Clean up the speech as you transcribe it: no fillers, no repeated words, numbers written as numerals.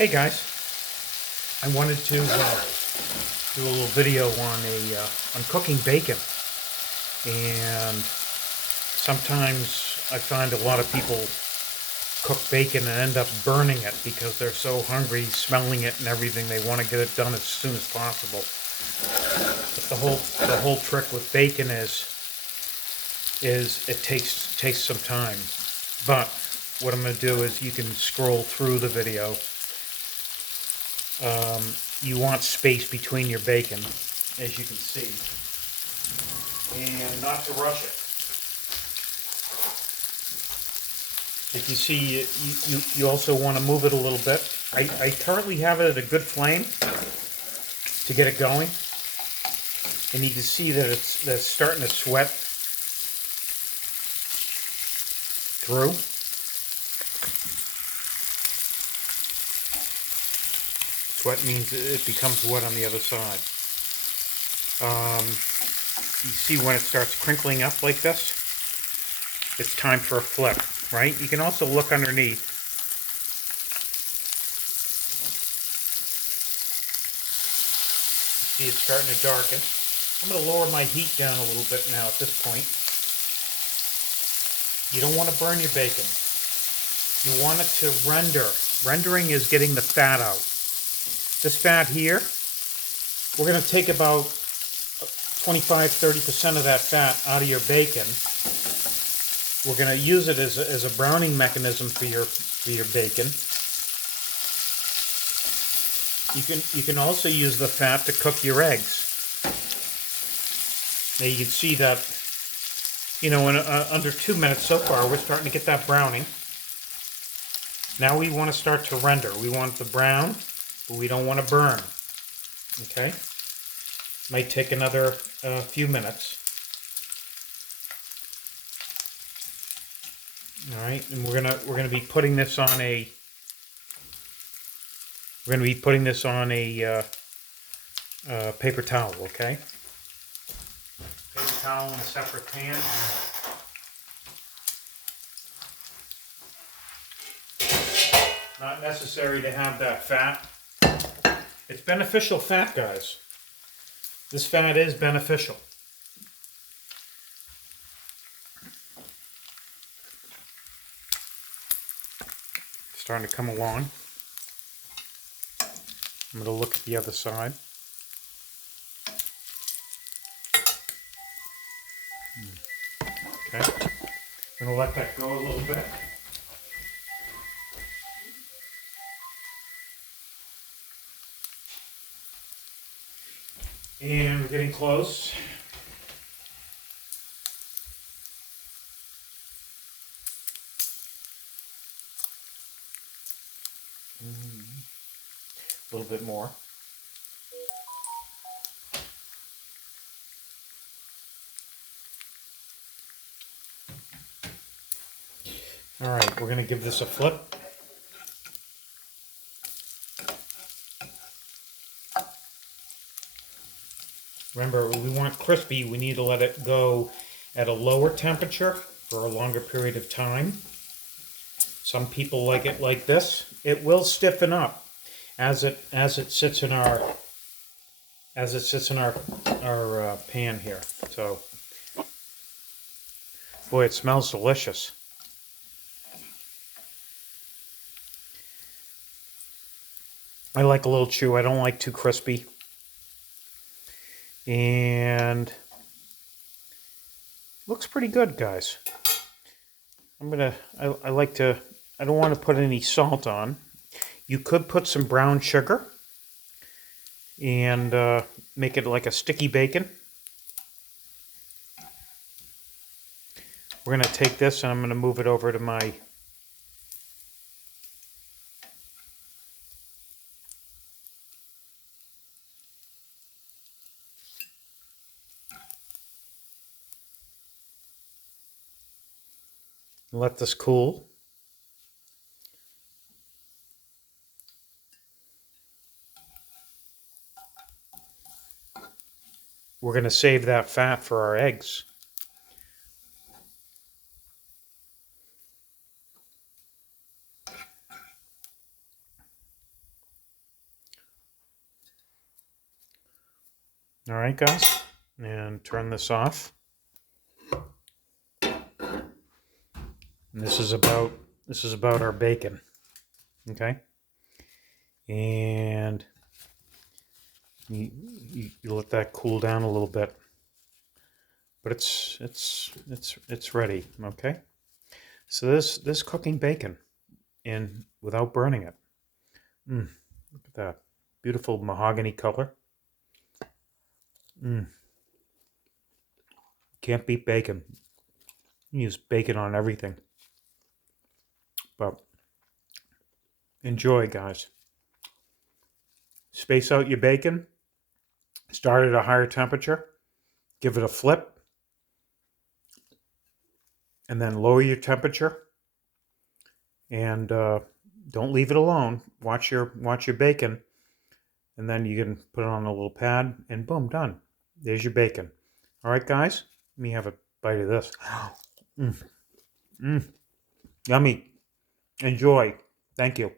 Hey guys, I wanted to do a little video on on cooking bacon, and sometimes I find a lot of people cook bacon and end up burning it because they're so hungry, smelling it and everything. They want to get it done as soon as possible. But the whole trick with bacon is it takes some time. But what I'm going to do is you can scroll through the video. You want space between your bacon, as you can see, and not to rush it. If you see, you also want to move it a little bit. I currently have it at a good flame to get it going, and you can see that that's starting to sweat through. Sweat means it becomes wet on the other side. You see when it starts crinkling up like this, it's time for a flip, right? You can also look underneath. You see it's starting to darken. I'm going to lower my heat down a little bit now at this point. You don't want to burn your bacon. You want it to render. Rendering is getting the fat out. This fat here, we're going to take about 25-30% of that fat out of your bacon. We're going to use it as a browning mechanism for your bacon. You can also use the fat to cook your eggs. Now you can see that, in under 2 minutes so far, we're starting to get that browning. Now we want to start to render. We want the brown, but we don't want to burn. Okay? Might take another few minutes. All right, and we're gonna be putting this on a paper towel. Okay? Paper towel in a separate pan. Not necessary to have that fat. It's beneficial fat, guys. This fat is beneficial. Starting to come along. I'm going to look at the other side. Okay. I'm going to let that go a little bit. And we're getting close. A little bit more. All right, we're going to give this a flip. Remember, we want crispy. We need to let it go at a lower temperature for a longer period of time. Some people like it like this. It will stiffen up as it sits in our pan here. So, boy, it smells delicious. I like a little chew. I don't like too crispy. And looks pretty good, guys. I don't want to put any salt on. You could put some brown sugar and make it like a sticky bacon. We're going to take this and I'm going to move it over to my let this cool. We're going to save that fat for our eggs. All right, guys, and turn this off. And this is about our bacon, okay? And you let that cool down a little bit, but it's ready, okay? So this cooking bacon, and without burning it. Look at that beautiful mahogany color. Can't beat bacon. You use bacon on everything. But enjoy, guys. Space out your bacon. Start at a higher temperature. Give it a flip. And then lower your temperature. And don't leave it alone. Watch your bacon. And then you can put it on a little pad. And boom, done. There's your bacon. All right, guys. Let me have a bite of this. Yummy. Enjoy. Thank you.